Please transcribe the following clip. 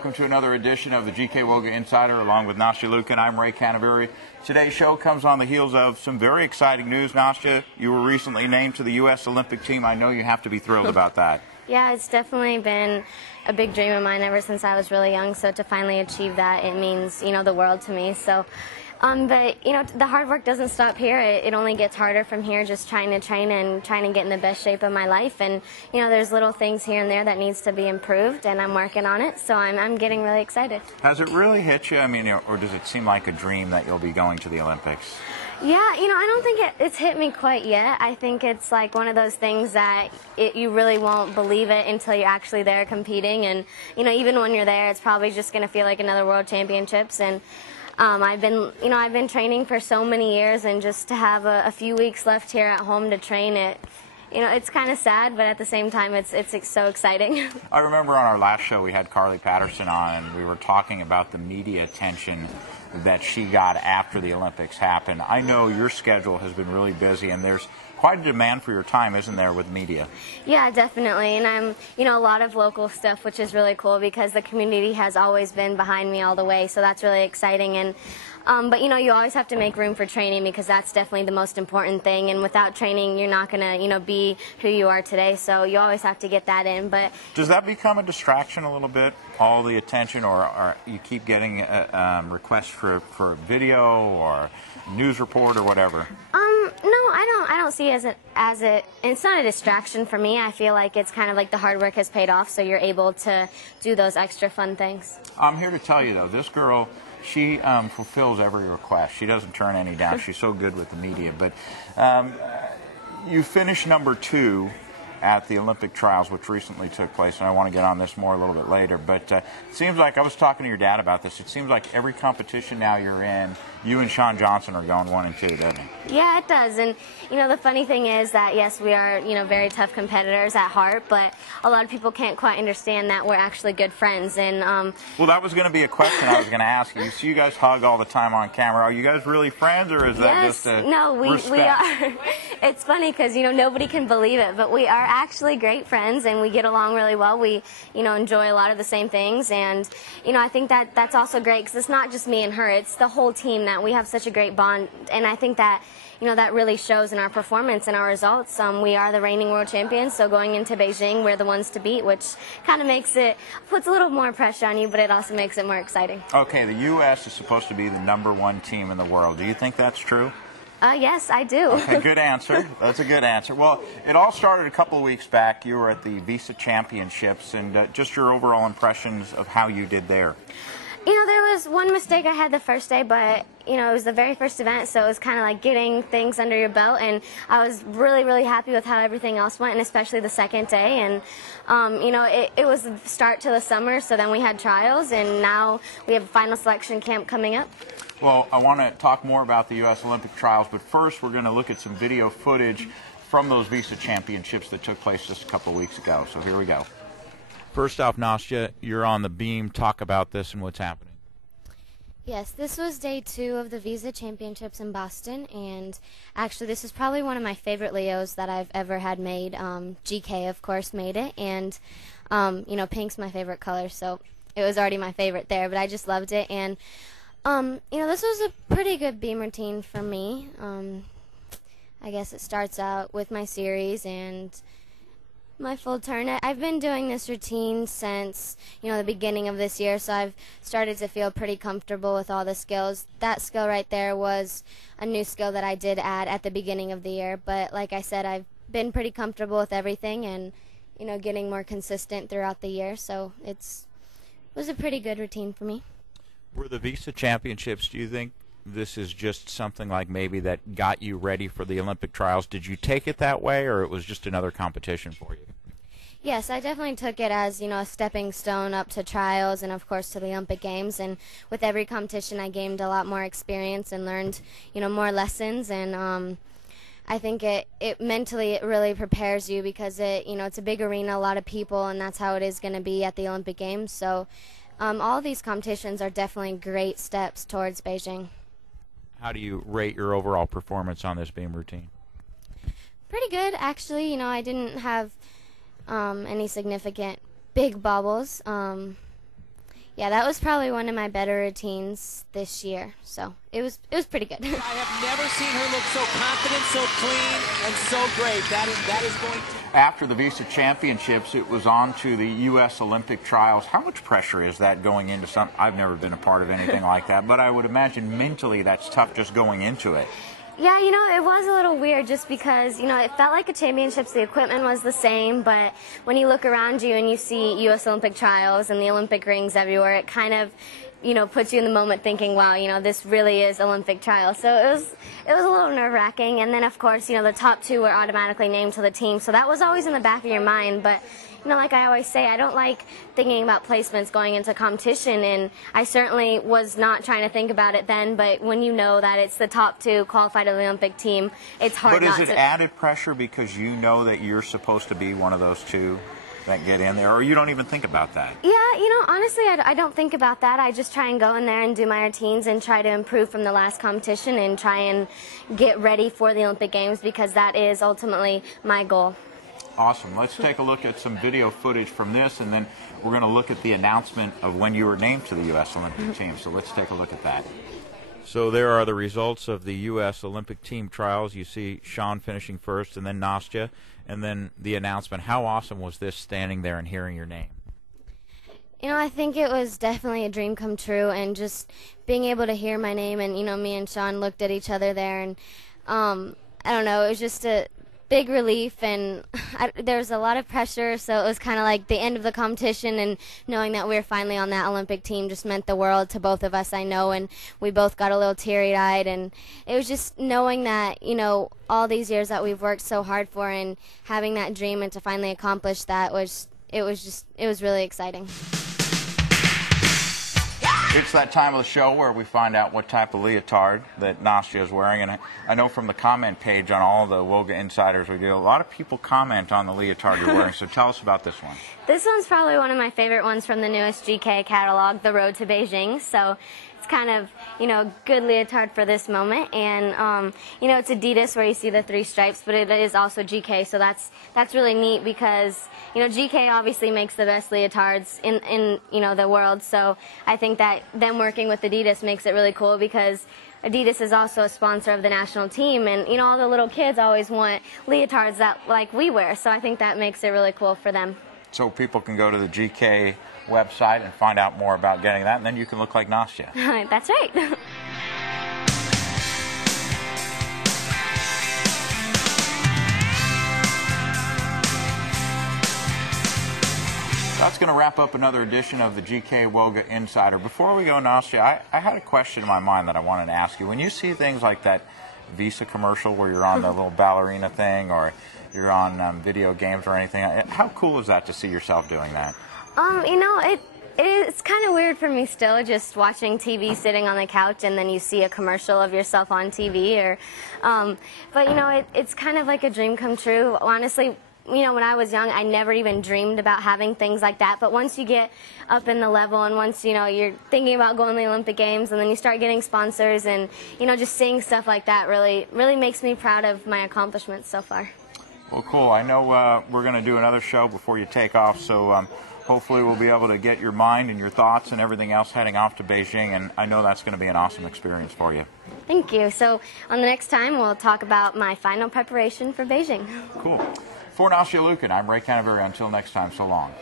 welcome to another edition of the GK Woga Insider along with Nastia and I'm Ray Canterbury. Today's show comes on the heels of some very exciting news. Nastia, you were recently named to the U.S. Olympic team. I know you have to be thrilled about that. Yeah, it's definitely been a big dream of mine ever since I was really young, so to finally achieve that, it means, the world to me. So, but, the hard work doesn't stop here. It only gets harder from here, just trying to train and trying to get in the best shape of my life. And, there's little things here and there that needs to be improved, and I'm working on it, so I'm getting really excited. Has it really hit you? I mean, or does it seem like a dream that you'll be going to the Olympics? Yeah, I don't think it's hit me quite yet. I think it's like one of those things that you really won't believe it until you're actually there competing. And, even when you're there, it's probably just going to feel like another World Championships. And I've been training for so many years, and just to have a few weeks left here at home to train it, it's kind of sad, but at the same time, it's so exciting. I remember on our last show we had Carly Patterson on, and we were talking about the media attention that she got after the Olympics happened. I know your schedule has been really busy, and there's quite a demand for your time, isn't there, with media? Yeah, definitely, and I'm, a lot of local stuff, which is really cool because the community has always been behind me all the way, so that's really exciting. And but you always have to make room for training because that's definitely the most important thing. And without training, you're not gonna, be who you are today. So you always have to get that in. But does that become a distraction a little bit? All the attention, or you keep getting requests for a video or news report or whatever? No, I don't see it as it's not a distraction for me. I feel like it's kind of like the hard work has paid off, so you're able to do those extra fun things. I'm here to tell you, though, this girl, she fulfills every request. She doesn't turn any down. She's so good with the media. But you finished number 2 at the Olympic trials, which recently took place, and I want to get on this more a little bit later. But it seems like, I was talking to your dad about this, it seems like every competition now you're in, you and Sean Johnson are going 1 and 2, doesn't it? Yeah, it does. And, the funny thing is that, yes, we are, very tough competitors at heart, but a lot of people can't quite understand that we're actually good friends. And well, that was going to be a question I was going to ask you. So you guys hug all the time on camera. Are you guys really friends, or is that just a No, we respect? are. It's funny because, nobody can believe it, but we are actually great friends, and we get along really well. We, enjoy a lot of the same things, and, I think that's also great because it's not just me and her. It's the whole team that we have such a great bond, and I think that, that really shows in our performance and our results. We are the reigning world champions, so going into Beijing, we're the ones to beat, which kind of puts a little more pressure on you, but it also makes it more exciting. Okay, the U.S. is supposed to be the #1 team in the world. Do you think that's true? Yes, I do. Okay, good answer. That's a good answer. Well, it all started a couple of weeks back. You were at the Visa Championships, and just your overall impressions of how you did there. There was one mistake I had the first day, but, it was the very first event, so it was kind of like getting things under your belt, and I was really, really happy with how everything else went, and especially the second day. And, it was the start to the summer, so then we had trials, and now we have a final selection camp coming up. Well, I want to talk more about the U.S. Olympic trials, but first we're going to look at some video footage from those Visa Championships that took place just a couple of weeks ago. So here we go. First off, Nastia, you're on the beam. Talk about this and what's happening. Yes, this was day 2 of the Visa Championships in Boston, and actually this is probably one of my favorite Leos that I've ever had made. GK, of course, made it, and, pink's my favorite color, so it was already my favorite there, but I just loved it. And this was a pretty good beam routine for me. I guess it starts out with my series and my full turn. I've been doing this routine since, the beginning of this year, so I've started to feel pretty comfortable with all the skills. That skill right there was a new skill that I did add at the beginning of the year, but like I said, I've been pretty comfortable with everything and, getting more consistent throughout the year, so it was a pretty good routine for me. Were the Visa Championships, do you think this is just something like maybe that got you ready for the Olympic trials? Did you take it that way, or it was just another competition for you? Yes, I definitely took it as, a stepping stone up to trials and, of course, to the Olympic Games. And with every competition, I gained a lot more experience and learned, more lessons. And I think it mentally it really prepares you because it's a big arena, a lot of people, and that's how it is going to be at the Olympic Games. So all of these competitions are definitely great steps towards Beijing. How do you rate your overall performance on this beam routine? Pretty good, actually. I didn't have any significant big bobbles. Yeah, Yeah, that was probably one of my better routines this year, so it was pretty good. I have never seen her look so confident, so clean, and so great. That is going to... After the Visa Championships, it was on to the U.S. Olympic trials. How much pressure is that going into something? I've never been a part of anything like that, but I would imagine mentally that's tough just going into it. Yeah, you know, it was a little weird just because, you know, it felt like a championships. The equipment was the same, but when you look around you and you see U.S. Olympic trials and the Olympic rings everywhere, it kind of, you know, puts you in the moment thinking, wow, you know, this really is Olympic trials. So it was a little nerve-wracking. And then, of course, you know, the top two were automatically named to the team. So that was always in the back of your mind. But, you know, like I always say, I don't like thinking about placements going into competition. And I certainly was not trying to think about it then. But when you know that it's the top two qualified to the Olympic team, it's hard not to. But is it added pressure because you know that you're supposed to be one of those two that get in there, or you don't even think about that? Yeah, you know, honestly, I don't think about that. I just try and go in there and do my routines and try to improve from the last competition and try and get ready for the Olympic Games because that is ultimately my goal. Awesome. Let's take a look at some video footage from this, and then we're going to look at the announcement of when you were named to the U.S. Olympic team. So let's take a look at that. So there are the results of the U.S. Olympic team trials. You see Sean finishing first, and then Nastia, and then the announcement. How awesome was this, standing there and hearing your name? You know, I think it was definitely a dream come true, and just being able to hear my name, and, you know, me and Sean looked at each other there, and I don't know, it was just a big relief, and there was a lot of pressure, so it was kind of like the end of the competition, and knowing that we were finally on that Olympic team just meant the world to both of us, I know, and we both got a little teary-eyed, and it was just knowing that, you know, all these years that we've worked so hard for and having that dream and to finally accomplish that it was really exciting. It's that time of the show where we find out what type of leotard that Nastia is wearing, and I know from the comment page on all the Woga Insiders we do, a lot of people comment on the leotard you're wearing, so tell us about this one. This one's probably one of my favorite ones from the newest GK catalog, The Road to Beijing, so it's kind of, you know, good leotard for this moment, and, you know, it's Adidas where you see the 3 stripes, but it is also GK, so that's really neat because, you know, GK obviously makes the best leotards in you know, the world, so I think that them working with Adidas makes it really cool because Adidas is also a sponsor of the national team, and, you know, all the little kids always want leotards that, like, we wear, so I think that makes it really cool for them. So people can go to the GK website and find out more about getting that, and then you can look like Nastia. That's right. That's going to wrap up another edition of the GK Woga Insider. Before we go, Nastia, I had a question in my mind that I wanted to ask you. When you see things like that Visa commercial where you're on the little ballerina thing, or you're on video games or anything, how cool is that to see yourself doing that? You know, it's kind of weird for me still, just watching TV, sitting on the couch, and then you see a commercial of yourself on TV. Or, but, you know, it's kind of like a dream come true. Honestly, you know, when I was young, I never even dreamed about having things like that. But once you get up in the level and once, you know, you're thinking about going to the Olympic Games and then you start getting sponsors and, you know, just seeing stuff like that really makes me proud of my accomplishments so far. Well, cool. I know we're going to do another show before you take off, so hopefully we'll be able to get your mind and your thoughts and everything else heading off to Beijing, and I know that's going to be an awesome experience for you. Thank you. So on the next time, we'll talk about my final preparation for Beijing. Cool. For Nastia Lukin, I'm Ray Canavera. Until next time, so long.